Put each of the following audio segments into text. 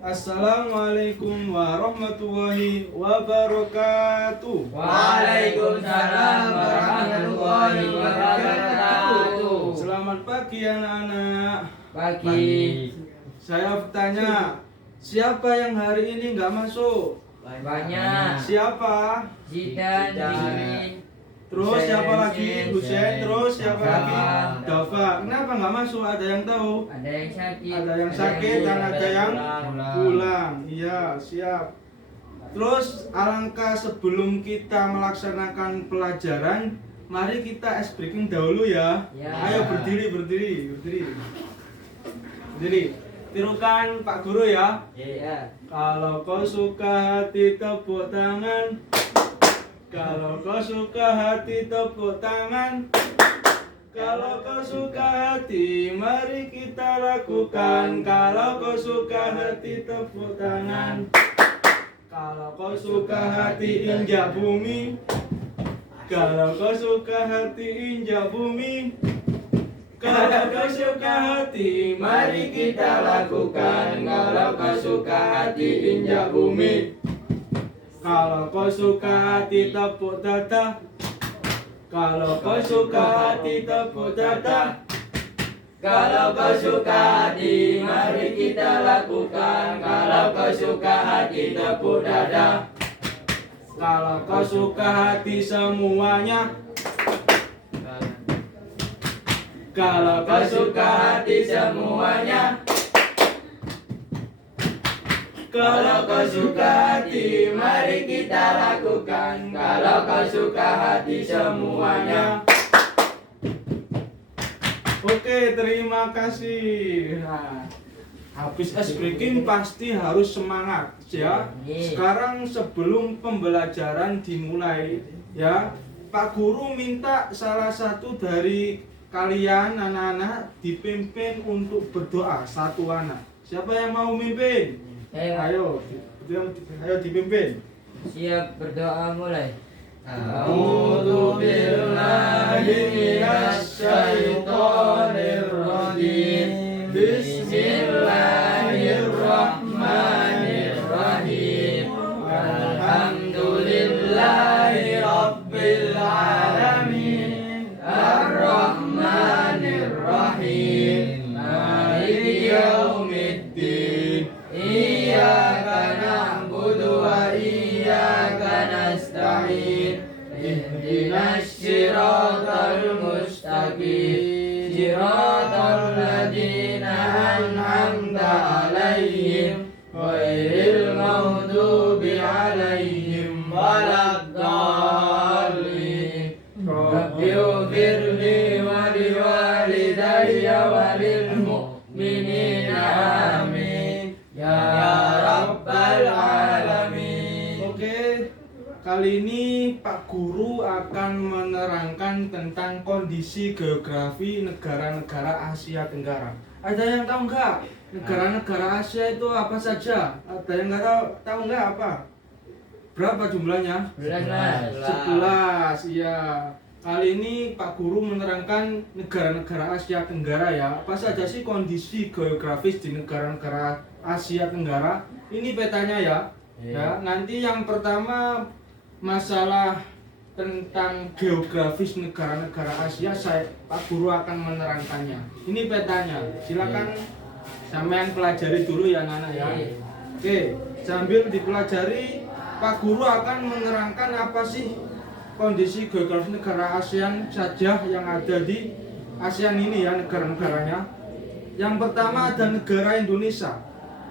Assalamualaikum warahmatullahi wabarakatuh. Waalaikumsalam warahmatullahi wabarakatuh. Selamat pagi anak-anak. Pagi. Saya bertanya, siapa yang hari ini nggak masuk? Banyak. Siapa? Zidan, Jirin. Terus Husein, siapa lagi? Husein. Terus siapa Dafa. lagi? Dafa. Kenapa nggak masuk? Ada yang tahu? Ada yang sakit. Ada yang sakit dan ada yang pulang. Iya, siap. Terus alangkah sebelum kita melaksanakan pelajaran, mari kita ice breaking dahulu ya. Ya. Ayo berdiri. Berdiri. Tirukan Pak Guru ya. Iya. Kalau kau suka hati tepuk tangan. Kalau kau suka hati tepuk tangan. Kalau kau suka hati, mari kita lakukan. Kalau kau suka hati tepuk tangan. Kalau kau suka hati injak bumi. Kalau kau suka hati injak bumi. Kalau kau suka hati, mari kita lakukan. Kalau kau suka hati injak bumi. Kalau kau suka hati tepuk dada. Kalau kau suka hati tepuk dada. Kalau kau suka hati, mari kita lakukan. Kalau kau suka hati tepuk dada. Kalau kau suka hati semuanya. Kalau kau suka hati semuanya. Kalau kau suka hati, mari kita lakukan. Kalau kau suka hati semuanya. Oke, terima kasih. Nah, habis ice breaking pasti harus semangat ya. Sekarang sebelum pembelajaran dimulai ya, Pak Guru minta salah satu dari kalian anak-anak dipimpin untuk berdoa satu anak. Siapa yang mau mimpin? Ayo dipimpin. Siap, berdoa mulai. A'udzu billahi minasyaitonir rajim. Bismillahirrahmanirrahim. Alhamdulillahi rabbil alamin. Ar-Rahmanir-Rahim. Maliki yaumiddin. Iyyaka na'budu wa iyyaka nasta'in. Ihdinas siratal mustaqim. Siratal ladzina an'amta 'alaihim ghairil maghdubi alaihim waladdallin. Rabbighfirli wa liwalidayya wa lil mu'minina amin. Ya Rabbal Alamin. Oke, kali ini Pak Guru akan menerangkan tentang kondisi geografi negara-negara Asia Tenggara. Ada yang tahu nggak negara-negara Asia itu apa saja? Ada yang nggak tahu nggak apa? Berapa jumlahnya? 11, iya. Kali ini Pak Guru menerangkan negara-negara Asia Tenggara ya. Apa saja sih kondisi geografis di negara-negara Asia Tenggara? Ini petanya ya. Ya, nanti yang pertama masalah tentang geografis negara-negara Asia, Pak Guru akan menerangkannya. Ini petanya. Silakan sampean pelajari dulu ya anak-anak ya. Oke, sambil dipelajari Pak Guru akan menerangkan apa sih kondisi geografis negara ASEAN saja yang ada di ASEAN ini ya, negara-negaranya. Yang pertama ada negara Indonesia.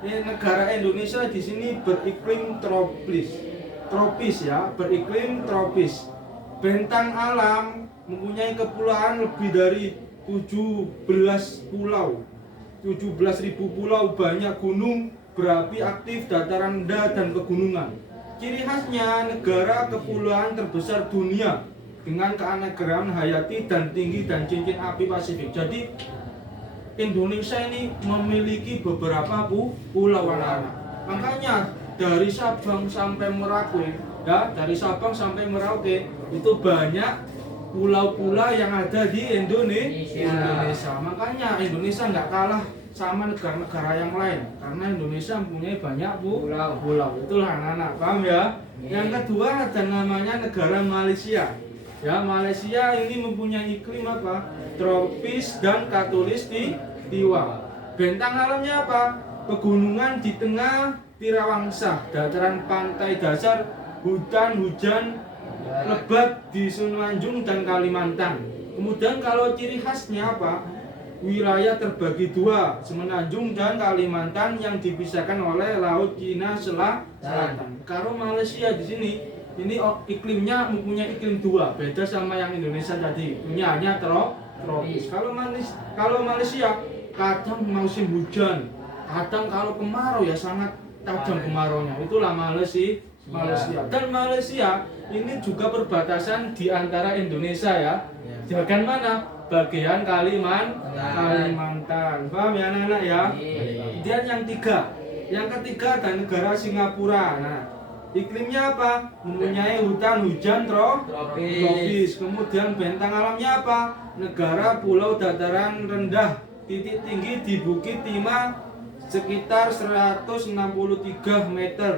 Negara Indonesia di sini beriklim tropis ya, beriklim tropis. Bentang alam, mempunyai kepulauan lebih dari 17 pulau. 17.000 pulau, banyak gunung berapi aktif, dataran rendah dan pegunungan. Ciri khasnya negara kepulauan terbesar dunia dengan keanekaragaman hayati dan tinggi dan cincin api Pasifik. Jadi Indonesia ini memiliki beberapa pulau anak-anak. Makanya dari Sabang sampai Merauke, ya, dari Sabang sampai Merauke itu banyak pulau-pulau yang ada di Indonesia. Makanya Indonesia nggak kalah sama negara-negara yang lain karena Indonesia mempunyai banyak Pulau. pulau. Itulah anak-anak, paham ya? Iya. Yang kedua ada namanya negara Malaysia. Ya, Malaysia ini mempunyai iklim apa? Tropis dan khatulistiwa. Bentang alamnya apa? Pegunungan di tengah Tirawangsa, dataran pantai dasar, hutan hujan lebat di Semenanjung dan Kalimantan. Kemudian kalau ciri khasnya apa? Wilayah terbagi dua, Semenanjung dan Kalimantan yang dipisahkan oleh Laut Cina Selatan. Kalau Malaysia di sini, ini iklimnya mempunyai iklim dua, beda sama yang Indonesia tadi, punya hanya tropis. Kalau Malaysia kadang musim hujan, kadang kalau kemarau ya sangat tajam kemaraunya. Itulah Malaysia. Dan Malaysia ini juga perbatasan di antara Indonesia ya. Bagian mana? Bagian Kalimantan. Paham ya anak-anak ya? Kemudian yang ketiga ada negara Singapura. Nah, iklimnya apa? Mempunyai hutan hujan tropis. Kemudian bentang alamnya apa? Negara pulau dataran rendah, titik tinggi di Bukit Timah sekitar 163 meter.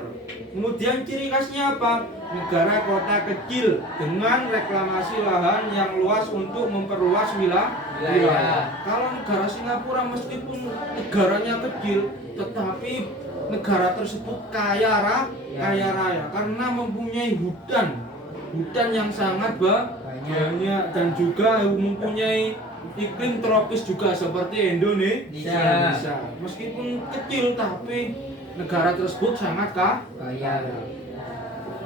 Kemudian ciri khasnya apa? Negara kota kecil dengan reklamasi lahan yang luas untuk memperluas wilayah. Kalau negara Singapura meskipun negaranya kecil, tetapi negara tersebut kaya raya karena mempunyai hutan yang sangat banyak dan juga mempunyai iklim tropis juga seperti Indonesia. Meskipun kecil tapi negara tersebut sangat kaya.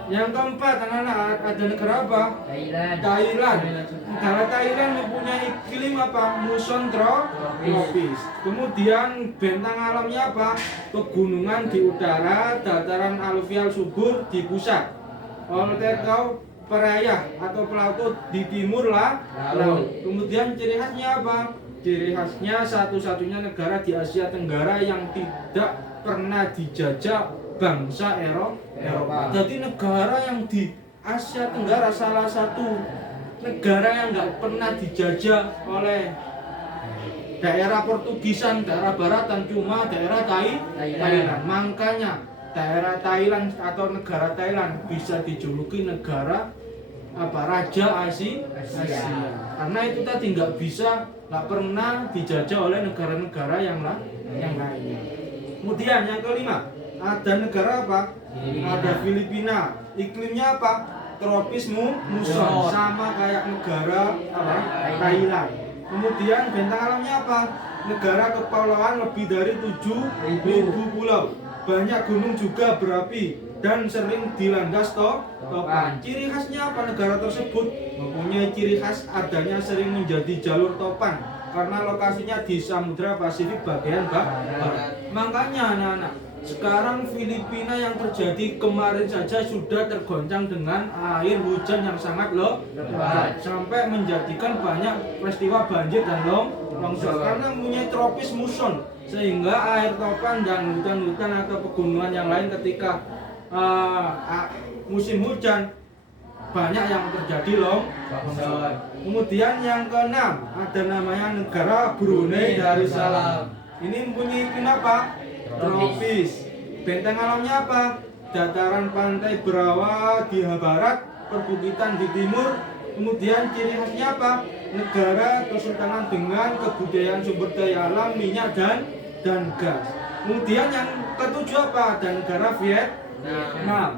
Yang keempat anak-anak ada negara apa? Thailand. Negara Thailand mempunyai iklim apa? Muson tropis. Kemudian bentang alamnya apa? Pegunungan di utara, dataran aluvial subur di pusat. Oleh Perayah atau Plato di timur laut. Kemudian ciri khasnya apa? Ciri khasnya satu-satunya negara di Asia Tenggara yang tidak pernah dijajah bangsa Eropa. Jadi negara yang di Asia Tenggara salah satu negara yang nggak pernah dijajah oleh daerah Portugisan, daerah Baratan, cuma daerah Thailand. Makanya daerah Thailand atau negara Thailand bisa dijuluki negara Raja Asia. Karena itu tadi nggak pernah dijajah oleh negara-negara yang lainnya. Kemudian yang kelima ada negara apa? Ada Filipina. Iklimnya apa? Tropis muson, sama kayak negara Thailand. Kemudian bentang alamnya apa? Negara kepulauan lebih dari 7.000 pulau. Banyak gunung juga berapi dan sering dilandas topan. Ciri khasnya apa negara tersebut? Mempunyai ciri khas adanya sering menjadi jalur topan karena lokasinya di Samudra Pasifik bagian barat. Makanya anak-anak, sekarang Filipina yang terjadi kemarin saja sudah tergoncang dengan air hujan yang sangat lebat sampai menjadikan banyak peristiwa banjir dan longsor karena mempunyai tropis muson, sehingga air topan dan hutan-hutan atau pegunungan yang lain ketika musim hujan banyak yang terjadi longsor. Kemudian yang keenam ada namanya negara Brunei Darussalam. Ini mempunyai iklim apa? Tropis. Bentang alamnya apa? Dataran pantai berawa di barat, perbukitan di timur. Kemudian ciri khasnya apa? Negara kesultanan dengan kebudayaan sumber daya alam, minyak dan gas. Kemudian yang ketujuh apa? Ada negara Vietnam.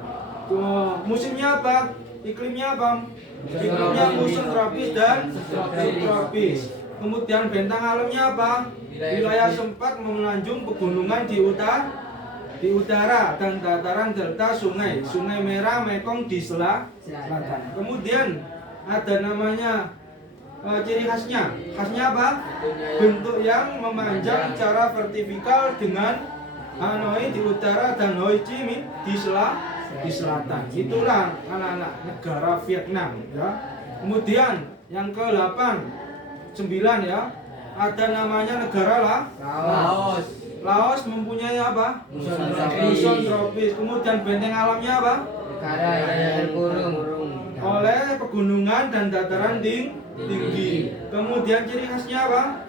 Musimnya apa? Iklimnya apa? Iklimnya musim tropis dan subtropis. Kemudian bentang alamnya apa? Wilayah sempat memenanjung pegunungan di utara dan dataran delta Sungai Merah Mekong di selatan. Kemudian ada namanya ciri khasnya apa? Bentuk yang memanjang secara vertikal dengan Hanoi di utara dan Ho Chi Minh di selatan. Itulah anak-anak negara Vietnam ya. Kemudian yang ke-8 9 ya. Ada namanya negara Laos mempunyai apa? Muson tropis. Kemudian benteng alamnya apa? Negara yang kurung. Oleh pegunungan dan dataran tinggi. Kemudian ciri khasnya apa?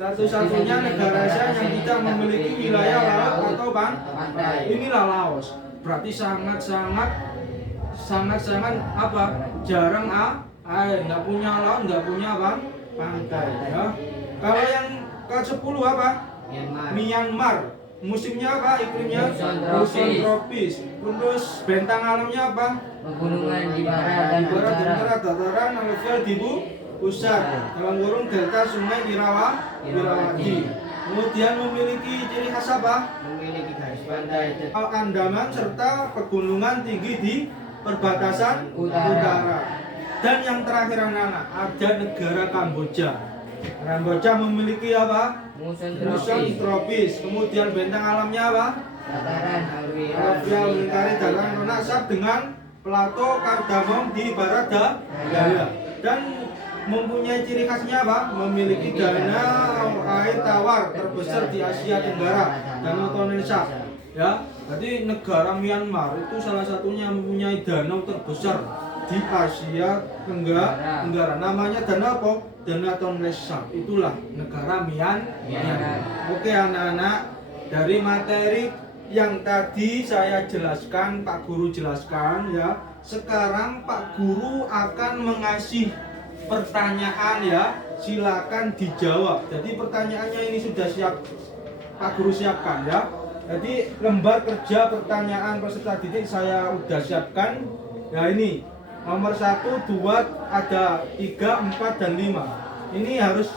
Satu-satunya negara ASEAN yang tidak memiliki wilayah laut atau pantai. inilah Laos. Berarti sangat apa? Jarang air, nggak punya laut, nggak punya apa? Pantai. Ya. Kalau yang ke-10 apa? Myanmar. Musimnya apa? Iklimnya muson tropis. Terus bentang alamnya apa? Pegunungan di barat dan utara. Dataran level di pusat. Dalam kurung delta sungai Irawadi. Kemudian memiliki ciri khas apa? Memiliki garis pantai Andaman serta pegunungan tinggi di perbatasan utara. Dan yang terakhir anak-anak, ada negara Kamboja. Kamboja memiliki apa? muson Muson tropis. tropis. Kemudian bentang alamnya apa? Dataran Alvia alwira. melingkari dataran renasab dengan plato Kardamom di barat daya. Dan mempunyai ciri khasnya apa? Memiliki danau air tawar terbesar di Asia Tenggara, Danau Tonle Sap. Ya, jadi negara Myanmar itu salah satunya mempunyai danau terbesar di Asia Tenggara. Namanya danau apa? Danau Tonle Sap. Itulah negara Myanmar. Oke anak-anak, dari materi yang tadi saya jelaskan, Pak Guru jelaskan ya. Sekarang Pak Guru akan mengasih pertanyaan ya, silakan dijawab. Jadi pertanyaannya ini sudah siap Pak Guru siapkan ya. Jadi lembar kerja pertanyaan peserta didik saya udah siapkan. Ya ini nomor 1, 2, ada 3, 4 dan 5. Ini harus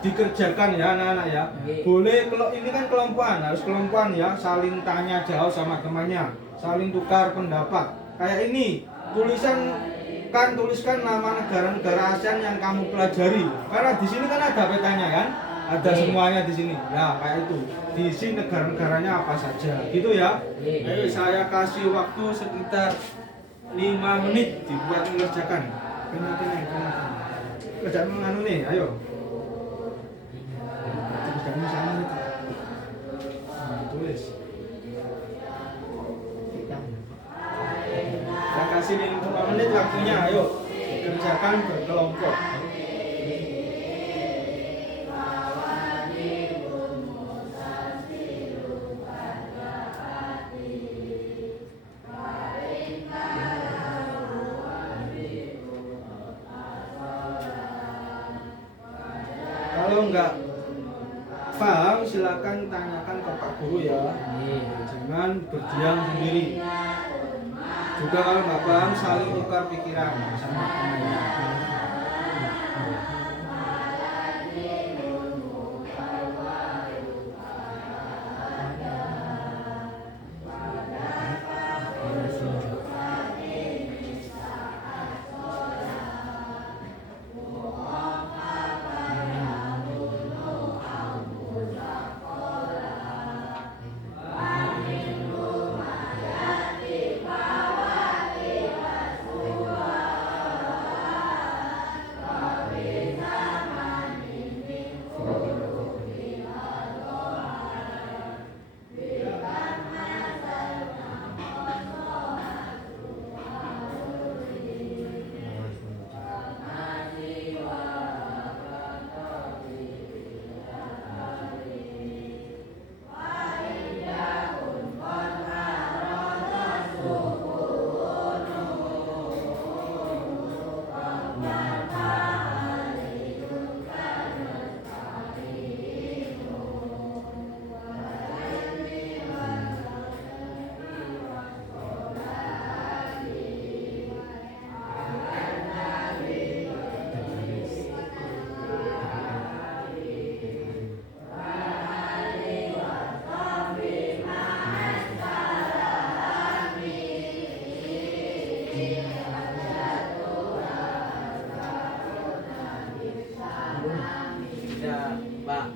dikerjakan ya anak-anak ya. Boleh kalau ini kan kelompokan, harus kelompokan ya, saling tanya jawab sama temannya, saling tukar pendapat. Kayak ini tuliskan nama negara-negara ASEAN yang kamu pelajari. Karena di sini kan ada petanya kan, ada semuanya di sini. Ya kayak itu. Diisi negara-negaranya apa saja, gitu ya. Ayo saya kasih waktu sekitar 5 menit dibuat mengerjakan. Kerjaan menganu nih, ayo. Kerjaan sana nih. Tulis. Saya kasih 5 menit waktunya, ayo kerjakan berkelompok. Kalau nggak paham silakan tanyakan ke Pak Guru ya. Jangan berdiam sendiri. Juga kalau nggak paham saling tukar pikiran sama temannya.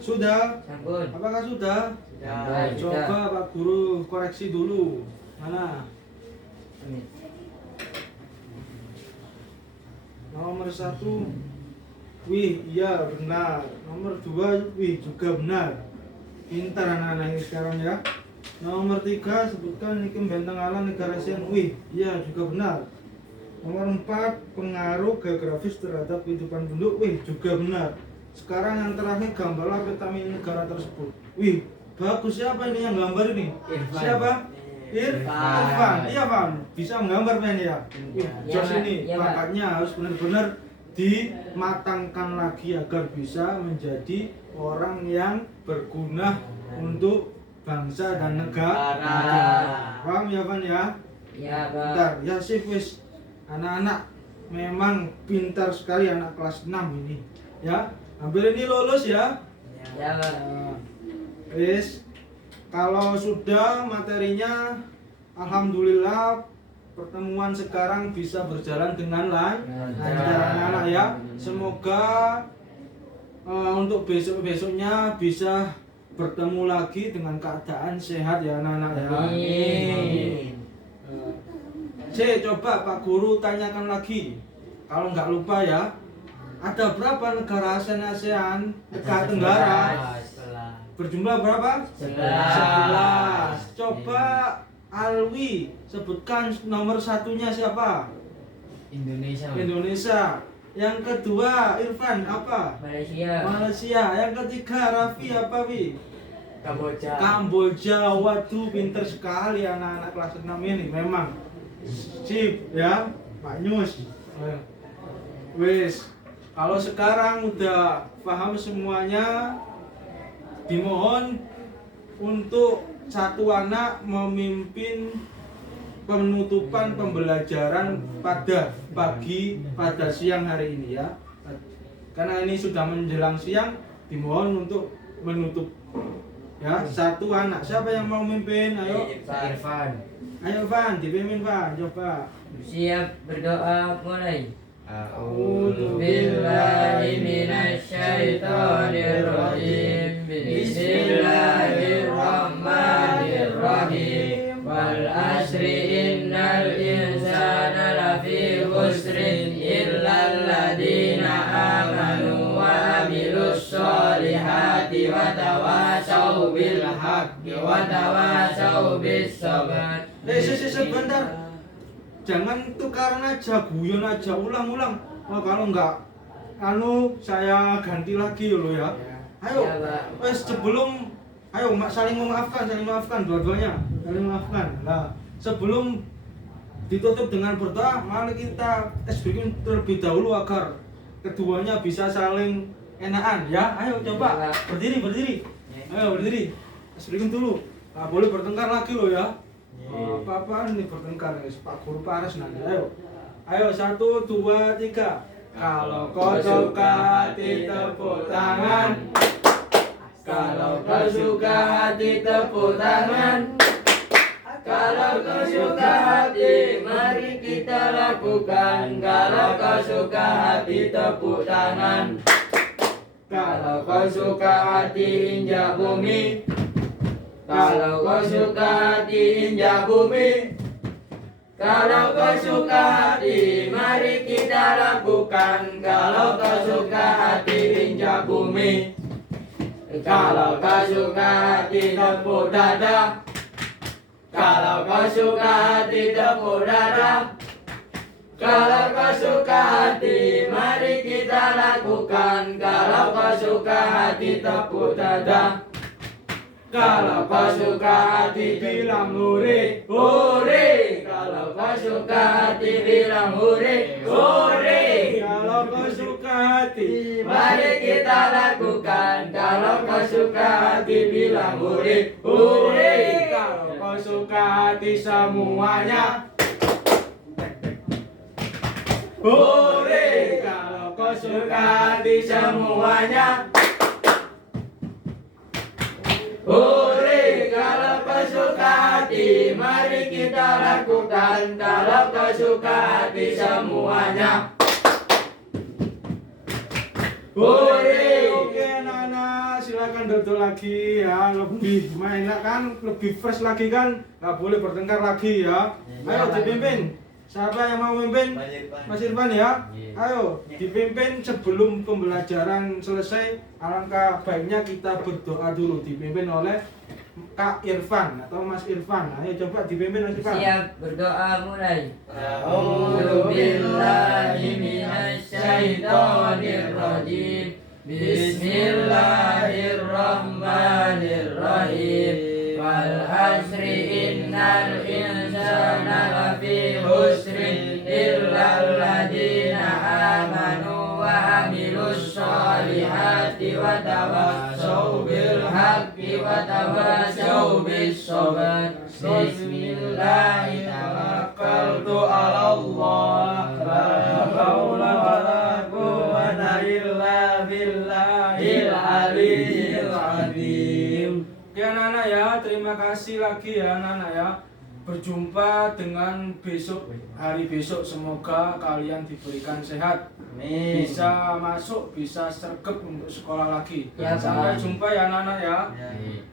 Sudah? Sampun. Apakah sudah? Sudah. Coba Pak Guru koreksi dulu. Mana? Ini. Nomor 1, wih iya benar. Nomor 2, wih juga benar. Pintar anak-anak ini sekarang ya. Nomor 3, sebutkan iklim bentang alam negara ASEAN. Wih iya juga benar. Nomor 4, pengaruh geografis terhadap kehidupan penduduk. Wih juga benar. Sekarang yang terakhir gambarlah peta mini negara tersebut. Wih, bagus. Siapa ini yang gambar ini? Irfan. Siapa? Irfan. Iya, Pak. Bisa menggambar Pak ya? Wih, jos ini Iya, Pak. bakatnya harus benar-benar dimatangkan lagi agar bisa menjadi orang yang berguna untuk bangsa dan negara. Paham ya, Pak ya? Iya, Pak. Bentar, ya sip wis. Anak-anak memang pintar sekali anak kelas 6 ini. Ya, hampir ini lulus ya. Ya, Pak. Wis. Kalau sudah materinya, alhamdulillah pertemuan sekarang bisa berjalan dengan lancar anak-anak ya. Semoga untuk besok-besoknya bisa bertemu lagi dengan keadaan sehat ya anak-anak ya. Amin. Coba Pak Guru tanyakan lagi. Kalau nggak lupa ya, ada berapa negara ASEAN Negara Tenggara? Berjumlah berapa? 11. Coba Alwi sebutkan nomor satunya siapa? Indonesia. Yang kedua Irfan apa? Malaysia. Yang ketiga Raffi apa Wi? Kamboja. Waduh, pinter sekali anak-anak kelas 6 ini memang. Sip ya, Pak Nyus. Wis, kalau sekarang udah paham semuanya, dimohon untuk satu anak memimpin penutupan pembelajaran pada siang hari ini ya. Karena ini sudah menjelang siang, dimohon untuk menutup ya. Satu anak, siapa yang mau memimpin? Ayo. Irfan. Ayo Van, dipimpin Van, coba. Siap, berdoa mulai. A'udzu billahi minasyaitonir rajim. Bismillahirrahmanirrahim. Wal asri innal insana lafi khusrin illal ladzina amanu wa amilus solihati wa tawasau bil haqqi wa tawasau bis sabr. Sebentar. Jangan tukaran aja, guyon aja, ulang-ulang. Kalau enggak, saya ganti lagi lo ya. Ayo, sebelum, saling memaafkan dua-duanya, saling memaafkan. Nah, sebelum ditutup dengan berdoa, mari kita bikin terlebih dahulu agar keduanya bisa saling enakan ya. Ayo coba berdiri. Ayo berdiri. Bikin dulu. Nah, boleh bertengkar lagi lo ya. Apa-apaan nih bertengkar nih, Pak Guru Paras nanti. Ayo 1, 2, 3. Kalau kau suka hati tepuk tangan. Kalau kau suka hati tepuk tangan. Kalau kau suka hati, mari kita lakukan. Kalau kau suka hati tepuk tangan. Kalau kau suka hati injak bumi. Kalau kau suka hati injak bumi. Kalau kau suka hati, mari kita lakukan. Kalau kau suka hati injak bumi. Kalau kau suka hati tepuk dada. Kalau kau suka hati tepuk dada. Kalau kau suka hati, mari kita lakukan. Kalau kau suka hati tepuk dada. Kalau kau suka hati bilang hore, hore. Kalau kau suka hati bilang hore, hore. Kalau kau suka hati, mari kita lakukan. Kalau kau suka hati bilang hore, hore. Kalau kau suka hati semuanya, hore. Kalau kau suka hati semuanya, hore. Kalau kau suka hati, mari kita lakukan. Kalau kau suka hati semuanya, hore. Oke anak-anak, silakan duduk lagi ya. Lebih enak kan, lebih fresh lagi kan. Gak boleh bertengkar lagi ya. Ayo dipimpin. Siapa yang mau memimpin? Mas Irfan ya. Ayo dipimpin. Sebelum pembelajaran selesai, alangkah baiknya kita berdoa dulu. Dipimpin oleh Kak Irfan atau Mas Irfan. Ayo coba dipimpin Mas Irfan. Siap, berdoa mulai. A'udzu billahi minasyaitonir rajim. Bismillahirrahmanirrahim. Wal asri innal insana lafi khusrin illal ladzina amanu wa amilus solihati wa tawassaw bil haqqi wa tawassaw bis sabr. Bismillahirrahmanirrahim. Tawakkaltu 'alallah la haula wala quwwata illa billahil aliyyil azim. Oke anak-anak ya, terima kasih lagi ya anak-anak ya. Berjumpa dengan hari besok, semoga kalian diberikan sehat, bisa masuk, bisa sergap untuk sekolah lagi. Ya, sampai Pak. jumpa ya anak-anak ya.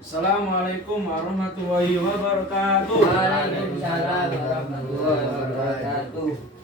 Assalamualaikum warahmatullahi wabarakatuh. Waalaikumsalam warahmatullahi wabarakatuh.